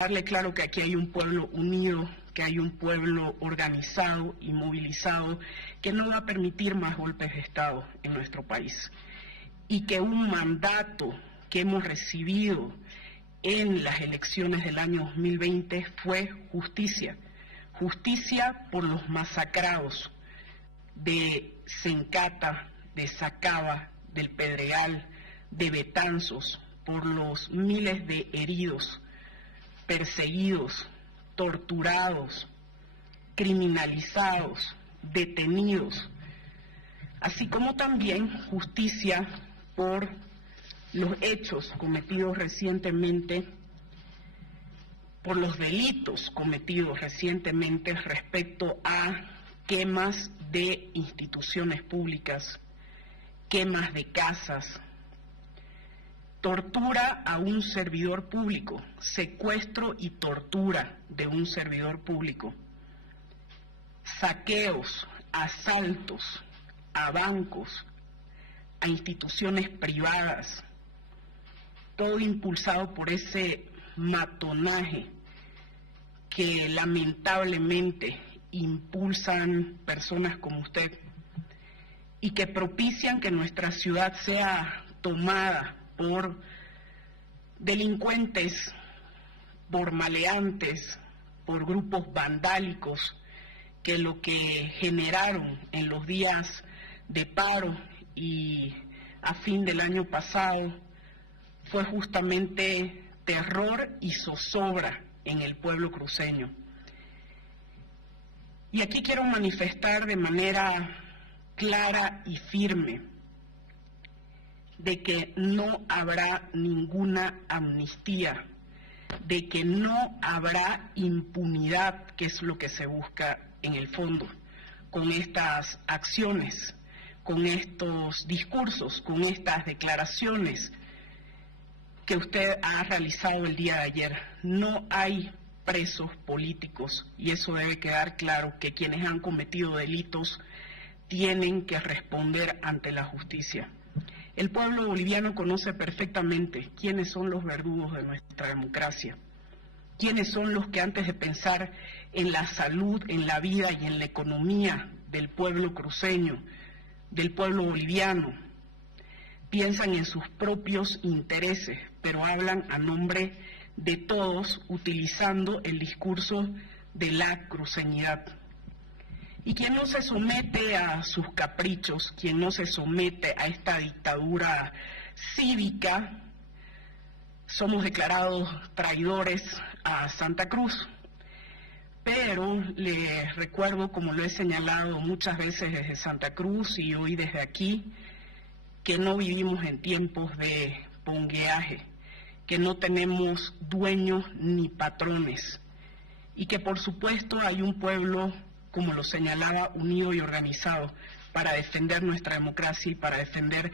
Darle claro que aquí hay un pueblo unido, que hay un pueblo organizado y movilizado que no va a permitir más golpes de Estado en nuestro país y que un mandato que hemos recibido en las elecciones del año 2020 fue justicia, justicia por los masacrados de Sencata, de Sacaba, del Pedregal, de Betanzos, por los miles de heridos, perseguidos, torturados, criminalizados, detenidos, así como también justicia por los hechos cometidos recientemente, por los delitos cometidos recientemente respecto a quemas de instituciones públicas, quemas de casas, tortura a un servidor público, secuestro y tortura de un servidor público, saqueos, asaltos a bancos, a instituciones privadas, todo impulsado por ese matonaje que lamentablemente impulsan personas como usted y que propician que nuestra ciudad sea tomada por delincuentes, por maleantes, por grupos vandálicos que lo que generaron en los días de paro y a fin del año pasado fue justamente terror y zozobra en el pueblo cruceño. Y aquí quiero manifestar de manera clara y firme de que no habrá ninguna amnistía, de que no habrá impunidad, que es lo que se busca en el fondo, con estas acciones, con estos discursos, con estas declaraciones que usted ha realizado el día de ayer. No hay presos políticos y eso debe quedar claro, que quienes han cometido delitos tienen que responder ante la justicia. El pueblo boliviano conoce perfectamente quiénes son los verdugos de nuestra democracia, quiénes son los que antes de pensar en la salud, en la vida y en la economía del pueblo cruceño, del pueblo boliviano, piensan en sus propios intereses, pero hablan a nombre de todos utilizando el discurso de la cruceñidad. Y quien no se somete a sus caprichos, quien no se somete a esta dictadura cívica, somos declarados traidores a Santa Cruz. Pero les recuerdo, como lo he señalado muchas veces desde Santa Cruz y hoy desde aquí, que no vivimos en tiempos de pongueaje, que no tenemos dueños ni patrones y que por supuesto hay un pueblo, como lo señalaba, unido y organizado para defender nuestra democracia y para defender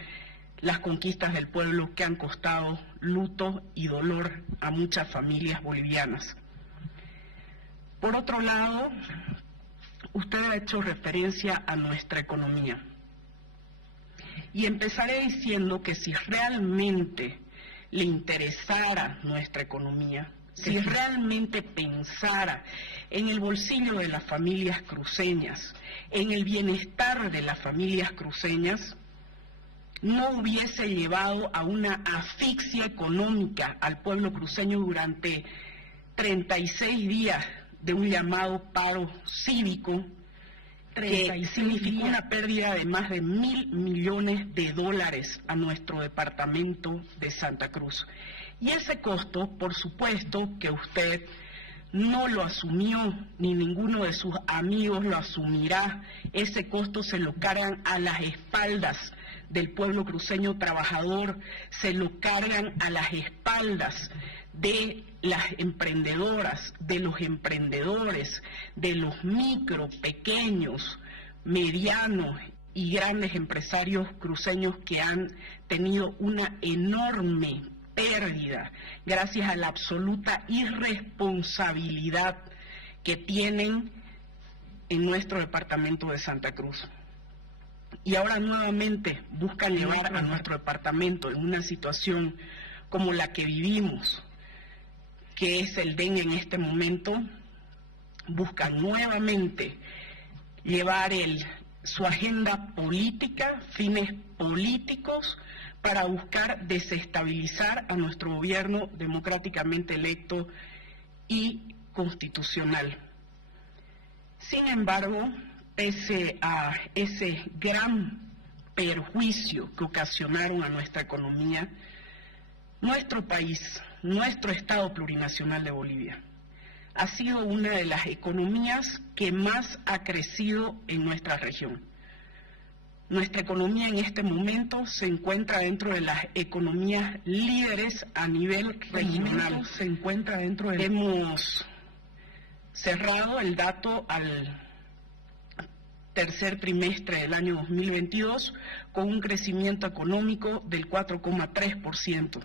las conquistas del pueblo que han costado luto y dolor a muchas familias bolivianas. Por otro lado, usted ha hecho referencia a nuestra economía. Y empezaré diciendo que si realmente le interesara nuestra economía, si realmente pensara en el bolsillo de las familias cruceñas, en el bienestar de las familias cruceñas, no hubiese llevado a una asfixia económica al pueblo cruceño durante 36 días de un llamado paro cívico, que significó una pérdida de más de $1.000 millones a nuestro departamento de Santa Cruz. Y ese costo, por supuesto, que usted no lo asumió, ni ninguno de sus amigos lo asumirá. Ese costo se lo cargan a las espaldas del pueblo cruceño trabajador, se lo cargan a las espaldas de las emprendedoras, de los emprendedores, de los micro, pequeños, medianos y grandes empresarios cruceños que han tenido una enorme pérdida gracias a la absoluta irresponsabilidad que tienen en nuestro departamento de Santa Cruz. Y ahora nuevamente buscan llevar a nuestro departamento en una situación como la que vivimos, que es el DEN en este momento, busca nuevamente llevar su agenda política, fines políticos, para buscar desestabilizar a nuestro gobierno democráticamente electo y constitucional. Sin embargo, pese a ese gran perjuicio que ocasionaron a nuestra economía, nuestro país, nuestro Estado plurinacional de Bolivia, ha sido una de las economías que más ha crecido en nuestra región. Nuestra economía en este momento se encuentra dentro de las economías líderes a nivel regional. Hemos cerrado el dato al tercer trimestre del año 2022 con un crecimiento económico del 4,3%,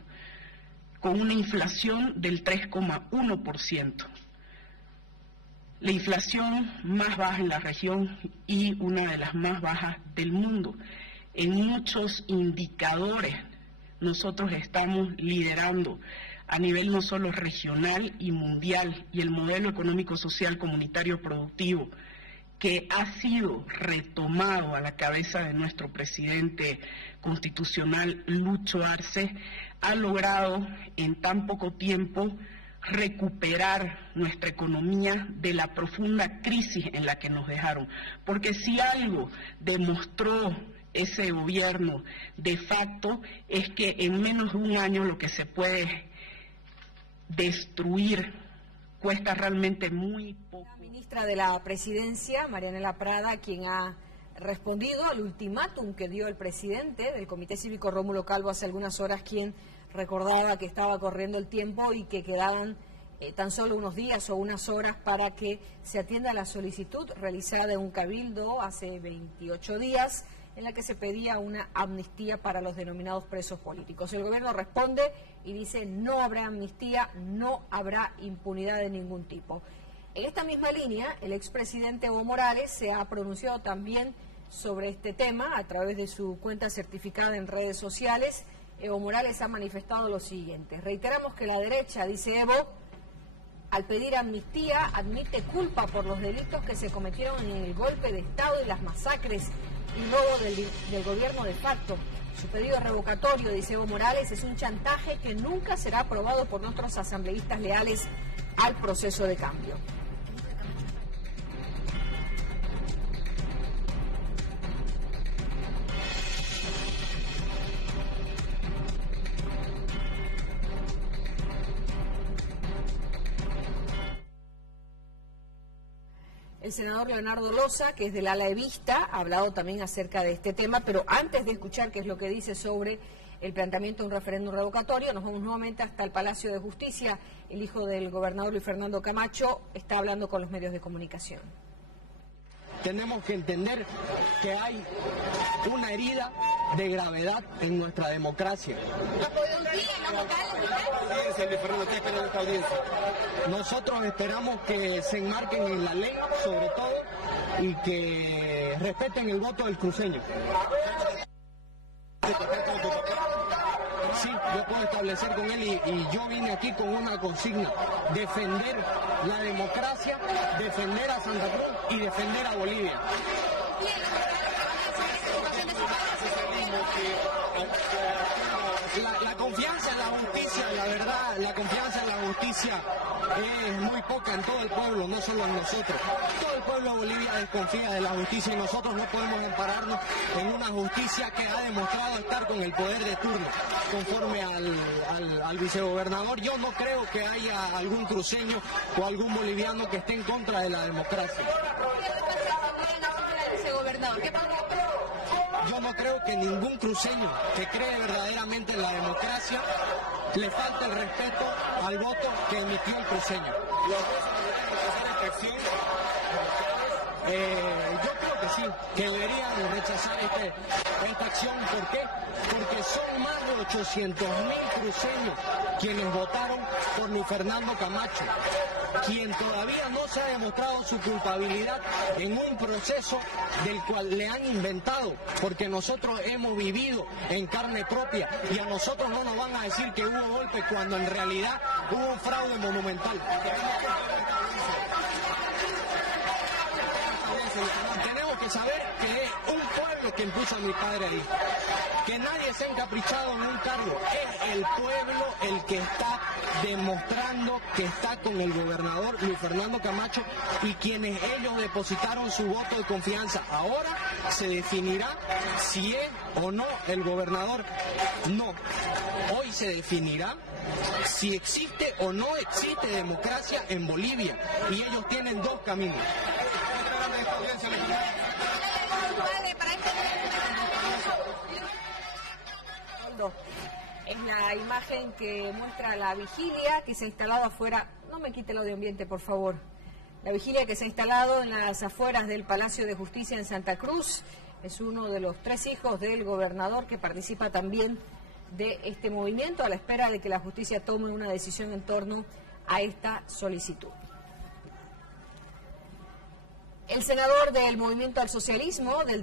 con una inflación del 3,1%. La inflación más baja en la región y una de las más bajas del mundo. En muchos indicadores nosotros estamos liderando a nivel no solo regional y mundial, y el modelo económico, social, comunitario, productivo, que ha sido retomado a la cabeza de nuestro presidente constitucional, Lucho Arce, ha logrado en tan poco tiempo recuperar nuestra economía de la profunda crisis en la que nos dejaron. Porque si algo demostró ese gobierno de facto es que en menos de un año lo que se puede destruir cuesta realmente muy poco. La ministra de la Presidencia, Marianela Prada, quien ha respondido al ultimátum que dio el presidente del Comité Cívico, Rómulo Calvo, hace algunas horas, quien recordaba que estaba corriendo el tiempo y que quedaban tan solo unos días o unas horas para que se atienda la solicitud realizada en un cabildo hace 28 días, en la que se pedía una amnistía para los denominados presos políticos. El gobierno responde y dice: no habrá amnistía, no habrá impunidad de ningún tipo. En esta misma línea, el expresidente Evo Morales se ha pronunciado también sobre este tema a través de su cuenta certificada en redes sociales. Evo Morales ha manifestado lo siguiente: reiteramos que la derecha, dice Evo, al pedir amnistía, admite culpa por los delitos que se cometieron en el golpe de Estado y las masacres y robo del gobierno de facto. Su pedido revocatorio, dice Evo Morales, es un chantaje que nunca será aprobado por nuestros asambleístas leales al proceso de cambio. El senador Leonardo Loza, que es del ala evista, ha hablado también acerca de este tema, pero antes de escuchar qué es lo que dice sobre el planteamiento de un referéndum revocatorio, nos vamos nuevamente hasta el Palacio de Justicia. El hijo del gobernador Luis Fernando Camacho está hablando con los medios de comunicación. Tenemos que entender que hay una herida de gravedad en nuestra democracia. Nosotros esperamos que se enmarquen en la ley, sobre todo, y que respeten el voto del cruceño. Sí, yo puedo establecer con él y yo vine aquí con una consigna: defender la democracia, defender a Santa Cruz y defender a Bolivia. La confianza en la justicia, la verdad, la confianza en la justicia es muy poca en todo el pueblo, no solo en nosotros. Todo el pueblo de Bolivia desconfía de la justicia y nosotros no podemos ampararnos en una justicia que ha demostrado estar con el poder de turno. Conforme al vicegobernador, yo no creo que haya algún cruceño o algún boliviano que esté en contra de la democracia. Yo no creo que ningún cruceño que cree verdaderamente en la democracia le falte el respeto al voto que emitió el cruceño. Yo creo que sí, que deberían rechazar esta acción. ¿Por qué? Porque son más de 800.000 cruceños quienes votaron por Luis Fernando Camacho, quien todavía no se ha demostrado su culpabilidad en un proceso del cual le han inventado, porque nosotros hemos vivido en carne propia y a nosotros no nos van a decir que hubo golpe cuando en realidad hubo un fraude monumental. Tenemos que saber que es un pueblo quien puso a mi padre ahí, que nadie se ha encaprichado en un cargo, es el pueblo el que está demostrando que está con el gobernador Luis Fernando Camacho y quienes ellos depositaron su voto de confianza. Ahora se definirá si es o no el gobernador. No, hoy se definirá si existe o no existe democracia en Bolivia y ellos tienen dos caminos. Es la imagen que muestra la vigilia que se ha instalado afuera. No me quite el audio ambiente, por favor. La vigilia que se ha instalado en las afueras del Palacio de Justicia en Santa Cruz. Es uno de los 3 hijos del gobernador que participa también de este movimiento a la espera de que la justicia tome una decisión en torno a esta solicitud. El senador del Movimiento al Socialismo, de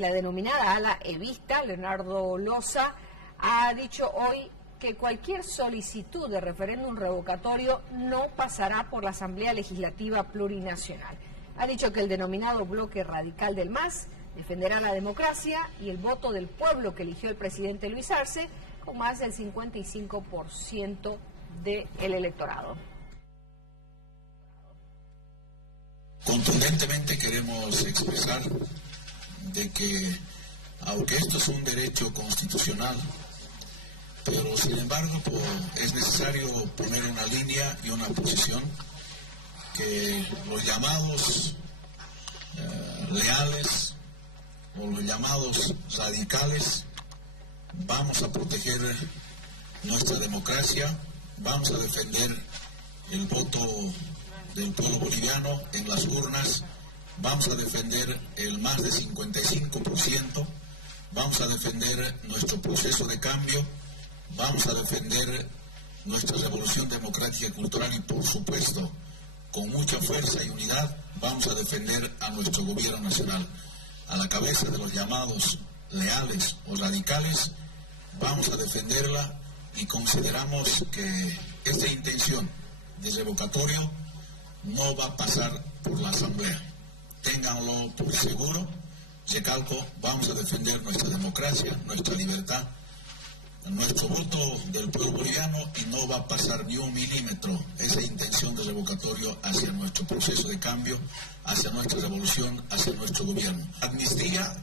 la denominada ala evista, Leonardo Loza, ha dicho hoy que cualquier solicitud de referéndum revocatorio no pasará por la Asamblea Legislativa Plurinacional. Ha dicho que el denominado bloque radical del MAS defenderá la democracia y el voto del pueblo que eligió el presidente Luis Arce con más del 55% del electorado. Contundentemente queremos expresar de que, aunque esto es un derecho constitucional, pero sin embargo es necesario poner una línea y una posición que los llamados leales o los llamados radicales vamos a proteger nuestra democracia, vamos a defender el voto del pueblo boliviano en las urnas, vamos a defender el más de 55%, vamos a defender nuestro proceso de cambio, vamos a defender nuestra revolución democrática y cultural y, por supuesto, con mucha fuerza y unidad, vamos a defender a nuestro gobierno nacional. A la cabeza de los llamados leales o radicales, vamos a defenderla y consideramos que esta intención de revocatorio no va a pasar por la Asamblea. Ténganlo por seguro. Recalco, vamos a defender nuestra democracia, nuestra libertad, nuestro voto del pueblo boliviano y no va a pasar ni un milímetro esa intención de revocatorio hacia nuestro proceso de cambio, hacia nuestra revolución, hacia nuestro gobierno. Amnistía,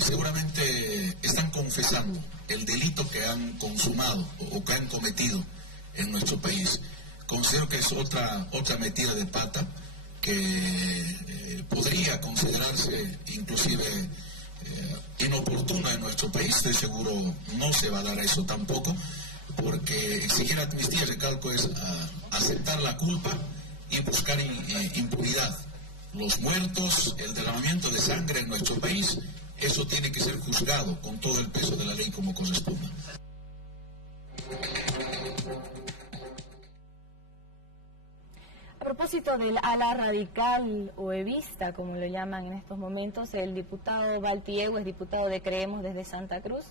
seguramente están confesando el delito que han consumado o que han cometido en nuestro país. Considero que es otra metida de pata que podría considerarse inclusive inoportuna en nuestro país. Estoy seguro no se va a dar eso tampoco, porque exigir amnistía, recalco, es aceptar la culpa y buscar impunidad. Los muertos, el derramamiento de sangre en nuestro país, eso tiene que ser juzgado con todo el peso de la ley como corresponda. A propósito del ala radical o evista, como lo llaman en estos momentos, el diputado Valtiegües, diputado de Creemos desde Santa Cruz,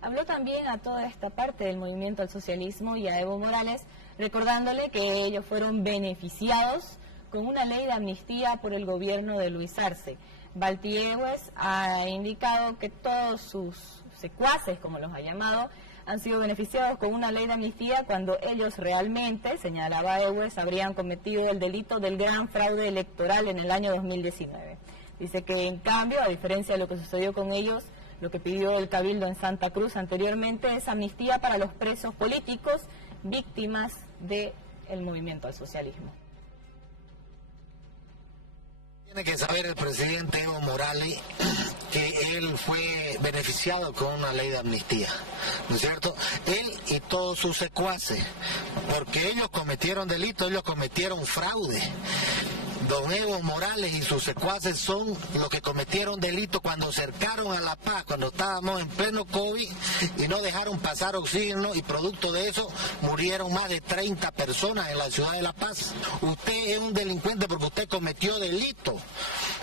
habló también a toda esta parte del movimiento al socialismo y a Evo Morales, recordándole que ellos fueron beneficiados con una ley de amnistía por el gobierno de Luis Arce. Valtiegües ha indicado que todos sus secuaces, como los ha llamado, han sido beneficiados con una ley de amnistía cuando ellos realmente, señalaba Egues, habrían cometido el delito del gran fraude electoral en el año 2019. Dice que en cambio, a diferencia de lo que sucedió con ellos, lo que pidió el Cabildo en Santa Cruz anteriormente es amnistía para los presos políticos víctimas del movimiento al socialismo. Tiene que saber el presidente Evo Morales que él fue beneficiado con una ley de amnistía, ¿no es cierto? Él y todos sus secuaces, porque ellos cometieron delitos, ellos cometieron fraude. don Evo Morales y sus secuaces son los que cometieron delito cuando cercaron a La Paz, cuando estábamos en pleno COVID y no dejaron pasar oxígeno, y producto de eso murieron más de 30 personas en la ciudad de La Paz. Usted es un delincuente porque usted cometió delito.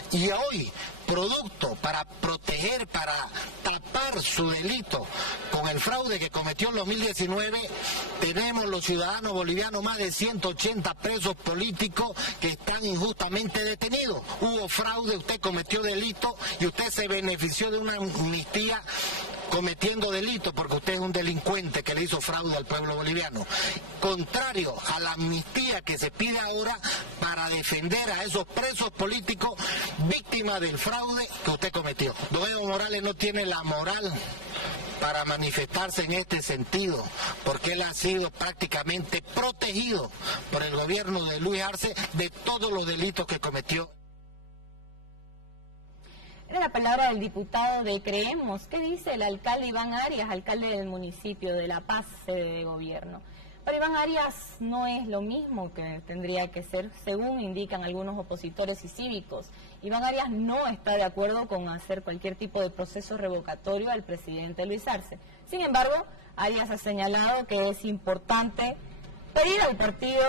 Y hoy, producto para proteger, para tapar su delito con el fraude que cometió en 2019, tenemos los ciudadanos bolivianos más de 180 presos políticos que están injustamente detenidos. Hubo fraude, usted cometió delito y usted se benefició de una amnistía cometiendo delito porque usted es un delincuente que le hizo fraude al pueblo boliviano. Contrario a la amnistía que se pide ahora para defender a esos presos políticos víctimas del fraude que usted cometió. Don Evo Morales no tiene la moral para manifestarse en este sentido, porque él ha sido prácticamente protegido por el gobierno de Luis Arce de todos los delitos que cometió. Era la palabra del diputado de Creemos. ¿Qué dice el alcalde Iván Arias, alcalde del municipio de La Paz, sede de gobierno? Para Iván Arias no es lo mismo que tendría que ser, según indican algunos opositores y cívicos. Iván Arias no está de acuerdo con hacer cualquier tipo de proceso revocatorio al presidente Luis Arce. Sin embargo, Arias ha señalado que es importante pedir al partido,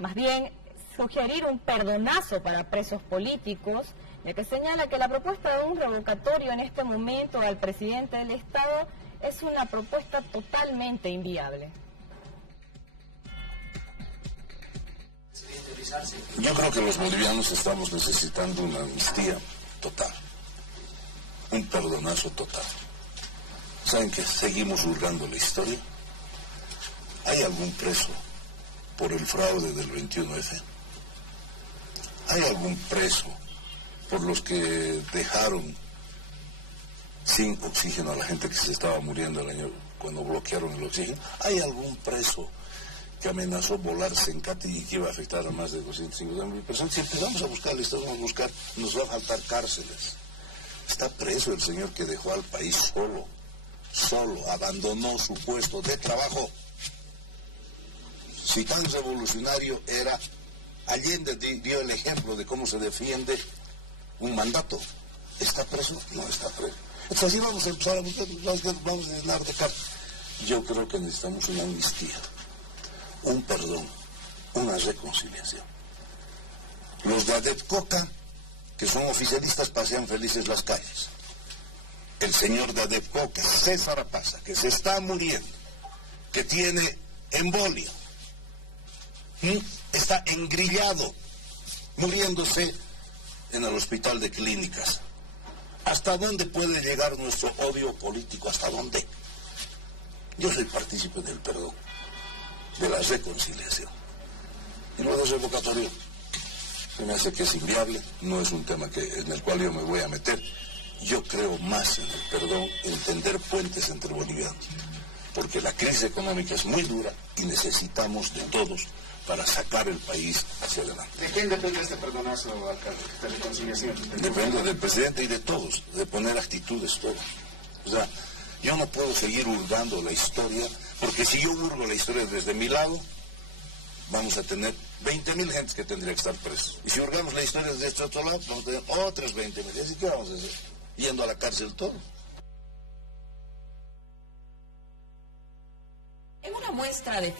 más bien sugerir un perdonazo para presos políticos, ya que señala que la propuesta de un revocatorio en este momento al presidente del Estado es una propuesta totalmente inviable. Yo creo que los bolivianos estamos necesitando una amnistía total, un perdonazo total. ¿Saben que seguimos hurgando la historia? ¿Hay algún preso por el fraude del 21F? ¿Hay algún preso por los que dejaron sin oxígeno a la gente que se estaba muriendo el año cuando bloquearon el oxígeno? ¿Hay algún preso que amenazó volarse en Cati y que iba a afectar a más de 250.000 personas? Si empezamos a buscar listas, vamos a buscar, nos va a faltar cárceles. Está preso el señor que dejó al país solo, abandonó su puesto de trabajo. Si tan revolucionario era, Allende dio el ejemplo de cómo se defiende un mandato. ¿Está preso? No está preso. Entonces así vamos a empezar a buscar, vamos a llenar de cartas. Yo creo que necesitamos una amnistía, un perdón, una reconciliación. Los de Adepcoca, que son oficialistas, pasean felices las calles. El señor de Adepcoca, César Apaza, que se está muriendo, que tiene embolia, está engrillado, muriéndose en el hospital de clínicas. ¿Hasta dónde puede llegar nuestro odio político? ¿Hasta dónde? Yo soy partícipe del perdón, de la reconciliación. Y lo de revocatorio se me hace que es inviable, no es un tema en el cual yo me voy a meter. Yo creo más en el perdón, en tender puentes entre bolivianos, porque la crisis económica es muy dura y necesitamos de todos para sacar el país hacia adelante. ¿De quién depende este perdonazo, alcalde, esta reconciliación? Depende del presidente y de todos, de poner actitudes todos. O sea, yo no puedo seguir hurgando la historia, porque si yo hurgo la historia desde mi lado, vamos a tener 20.000 gentes que tendría que estar presos. Y si hurgamos la historia desde este otro lado, vamos a tener otras 20.000. Así que vamos a hacer, yendo a la cárcel todos. En una muestra de